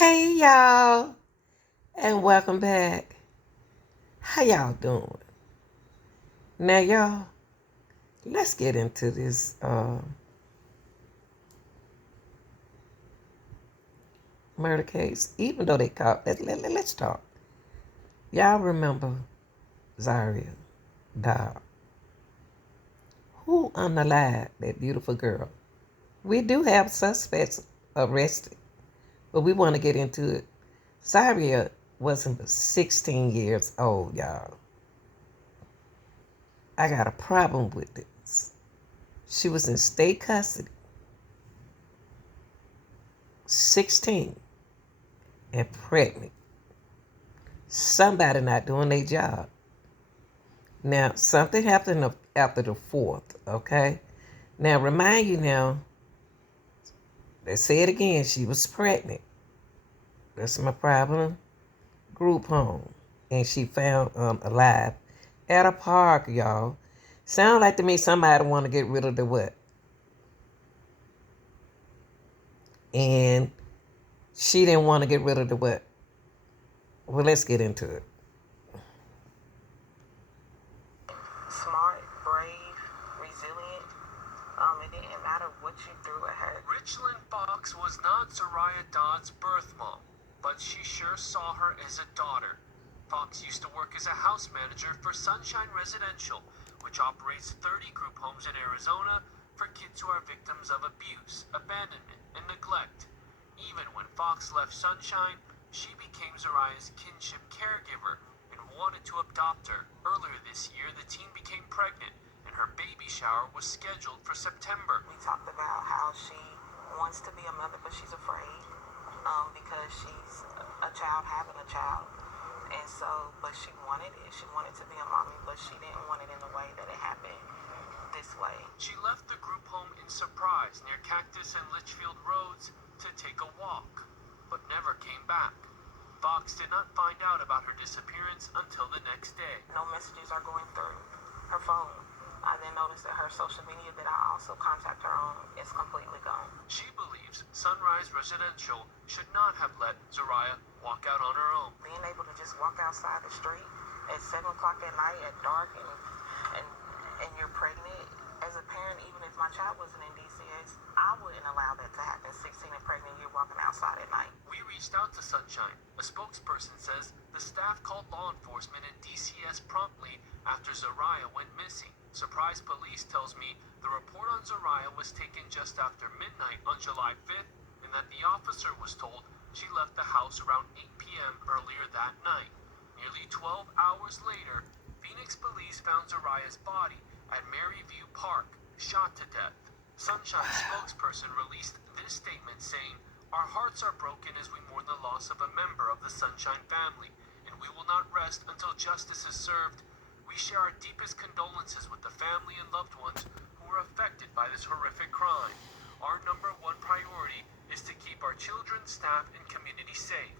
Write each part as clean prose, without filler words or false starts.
Hey y'all, and welcome back. How y'all doing? Now y'all, let's get into this murder case. Even though they caught, let's talk. Y'all remember Zariah, Dodd, who unalive that beautiful girl? We do have suspects arrested, but we want to get into it. Zariah wasn't but 16 years old, y'all. I got a problem with this. She was in state custody, 16, and pregnant. Somebody not doing their job. Now, something happened after the 4th, okay? Now, remind you now, let's say it again, she was pregnant. That's my problem. Group home. And she found alive at a park, y'all. Sound like to me somebody want to get rid of the what? And she didn't want to get rid of the what? Well, let's get into it. Smart, brave, resilient. It didn't matter what you threw at her. Richland Fox was not Zariah Dodd's birth mom, but she sure saw her as a daughter. Fox used to work as a house manager for Sunshine Residential, which operates 30 group homes in Arizona for kids who are victims of abuse, abandonment, and neglect. Even when Fox left Sunshine, she became Zariah's kinship caregiver and wanted to adopt her. Earlier this year, the teen became pregnant, and her baby shower was scheduled for September. We talked about how she wants to be a mother, but she's afraid because she's a child having a child. And so, but she wanted it. She wanted to be a mommy, but she didn't want it in the way that it happened this way. She left the group home in Surprise near Cactus and Litchfield Roads to take a walk, but never came back. Fox did not find out about her disappearance until the next day. No messages are going through her phone. I then noticed that her social media that I also contact her on is completely gone. She believes Sunrise Residential should not have let Zariah walk out on her own. Being able to just walk outside the street at 7 o'clock at night at dark and you're pregnant, as a parent, even if my child wasn't in DCS, I wouldn't allow that to happen. 16 and pregnant, you're walking outside at night. We reached out to Sunshine. A spokesperson says the staff called law enforcement and DCS promptly after Zariah went missing. Surprise Police tells me the report on Zariah was taken just after midnight on July 5th and that the officer was told she left the house around 8 p.m. earlier that night. Nearly 12 hours later, Phoenix police found Zariah's body at Maryview Park, shot to death. Sunshine's spokesperson released this statement saying, "Our hearts are broken as we mourn the loss of a member of the Sunshine family, and we will not rest until justice is served. We share our deepest condolences with the family and loved ones who were affected by this horrific crime. Our number one priority is to keep our children, staff, and community safe.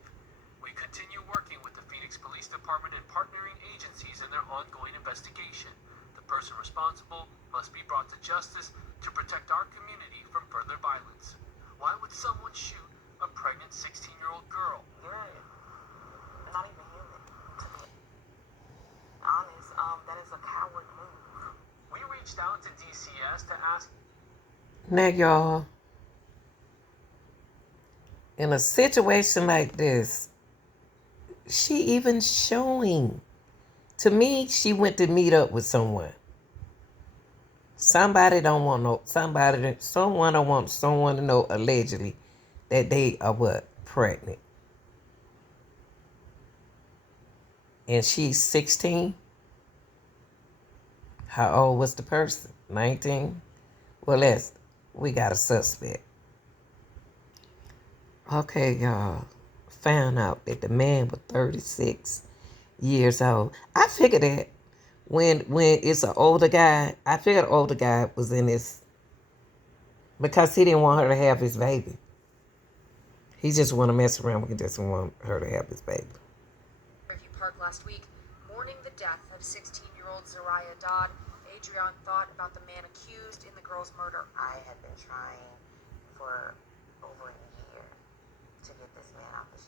We continue working with the Phoenix Police Department and partnering agencies in their ongoing investigation. The person responsible must be brought to justice to protect our community from further violence." Why would someone shoot a pregnant 16-year-old girl? You're not even human, to be honest. That is a coward move. We reached out to DCS to ask. Now, y'all, in a situation like this, she even showing. To me, she went to meet up with someone. Someone don't want someone to know allegedly that they are what? Pregnant. And she's 16. How old was the person? 19? Well, we got a suspect. Okay, y'all. Found out that the man was 36 years old. I figured that when it's an older guy, I figured the older guy was in this because he didn't want her to have his baby. He just want to mess around with, just want her to have his baby. Review Park last week, mourning the death of 16-year-old Zariah Dodd. Adrian thought about the man accused in the girl's murder. I had been trying for over a year to get this man out the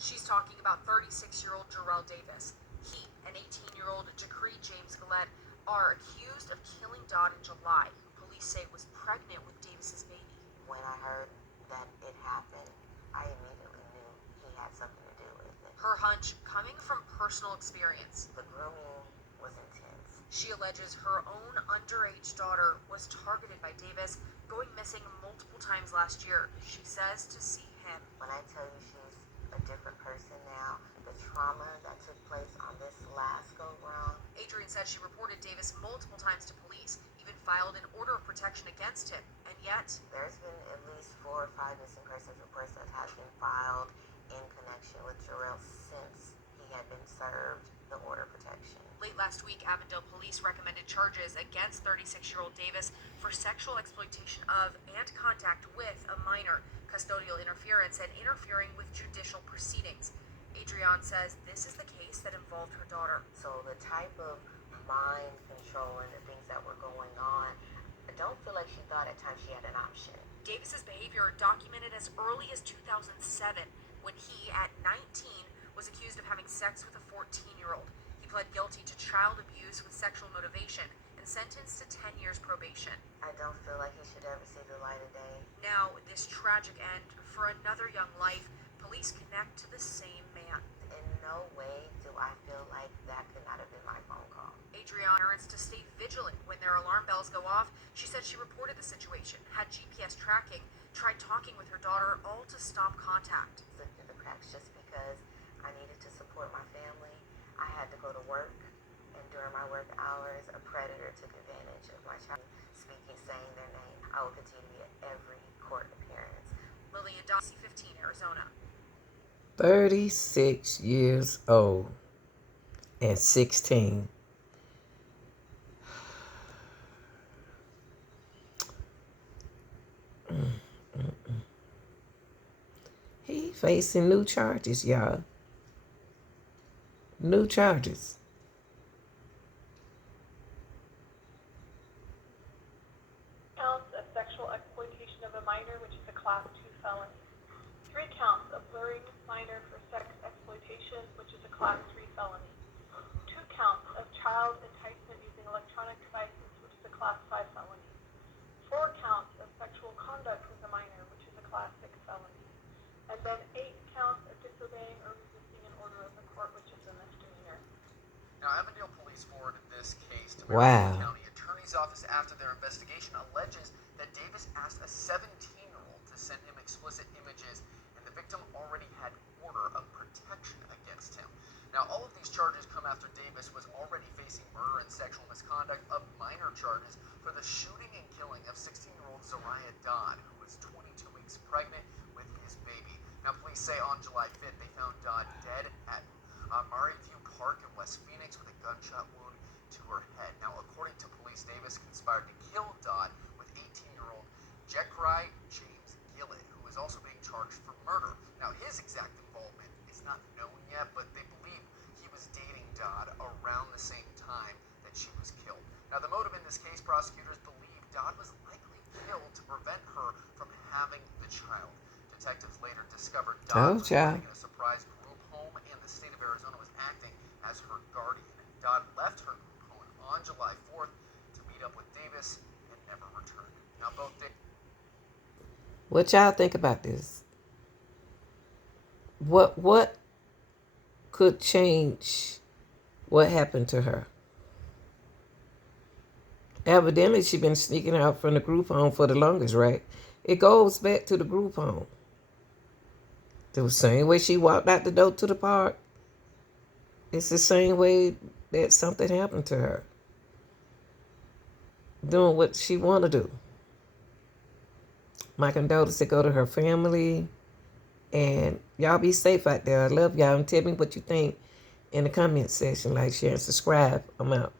She's talking about 36-year-old Jarrell Davis. He and 18-year-old Jacree James Gillette are accused of killing Dodd in July, who police say was pregnant with Davis's baby. When I heard that it happened, I immediately knew he had something to do with it. Her hunch coming from personal experience. The grooming was intense. She alleges her own underage daughter was targeted by Davis, going missing multiple times last year. She says to see him. When I tell you she's a different person now, the trauma that took place on this last go round. Adrian said she reported Davis multiple times to police, even filed an order of protection against him, and yet there's been at least 4 or 5 missing persons reports that have been filed in connection with Jarrell since he had been served the order of protection. Late last week, Avondale police recommended charges against 36-year-old Davis for sexual exploitation of and contact with a minor, custodial interference, and interfering with judicial proceedings. Adrian says this is the case that involved her daughter. So the type of mind control and the things that were going on, I don't feel like she thought at times she had an option. Davis's behavior documented as early as 2007, when he, at 19, was accused of having sex with a 14-year-old. He pled guilty to child abuse with sexual motivation and sentenced to 10 years probation. I don't feel like he should ever see the light of day. Now, this tragic end for another young life, police connect to the same man. In no way do I feel like that could not have been my phone call. Adrian parents to stay vigilant when their alarm bells go off. She said she reported the situation, had GPS tracking, tried talking with her daughter, all to stop contact. Slipped through the cracks just because I needed to support my family. I had to go to work, and during my work hours, a predator took advantage of my child, speaking, saying their name. I will continue to be at every court appearance. Lillian Dodd, C15, Arizona. 36 years old and 16. He facing new charges, y'all. New charges. Counts of sexual exploitation of a minor, which is a Class 2 felony. 3 counts of luring minor for sex exploitation, which is a Class 3 felony. 2 counts of child enticement using electronic devices, which is a Class 5 felony. 4 counts of sexual conduct with a minor, which is a Class 6 felony. And then 8 counts of disobeying or resisting an order of the court, which is a misdemeanor. Now, Avondale police forwarded this case to Wow. Marion County Attorney's Office after their investigation alleges that Davis asked a 17-year-old to send him explicit images, and the victim already had order of protection against him. Now, all of these charges come after Davis was already facing murder and sexual misconduct of minor charges for the shooting and killing of 16-year-old Zariah Dodd, who was 22 weeks pregnant with his baby. Now, police say on July 5th they found Dodd dead at Murray View Park in West Phoenix with a gunshot wound to her head. Now, according to police, Davis conspired to kill Dodd with 18-year-old Jacree James Gillette, who is also being charged for murder. Now, his exact involvement is not known yet, but they believe he was dating Dodd around the same time that she was killed. Now, the motive in this case, prosecutors believe Dodd was likely killed to prevent her from having the child. Detectives later discovered Dodd was living in a surprise group home, and the state of Arizona was acting as her guardian. Dodd left her group home on July 4th to meet up with Davis and never returned. Now, both What y'all think about this? What could change what happened to her? Evidently, she been sneaking out from the group home for the longest, right? It goes back to the group home. The same way she walked out the door to the park. It's the same way that something happened to her. Doing what she want to do. My condolences go to her family. And y'all be safe out there. I love y'all. And tell me what you think in the comment section. Like, share, and subscribe. I'm out.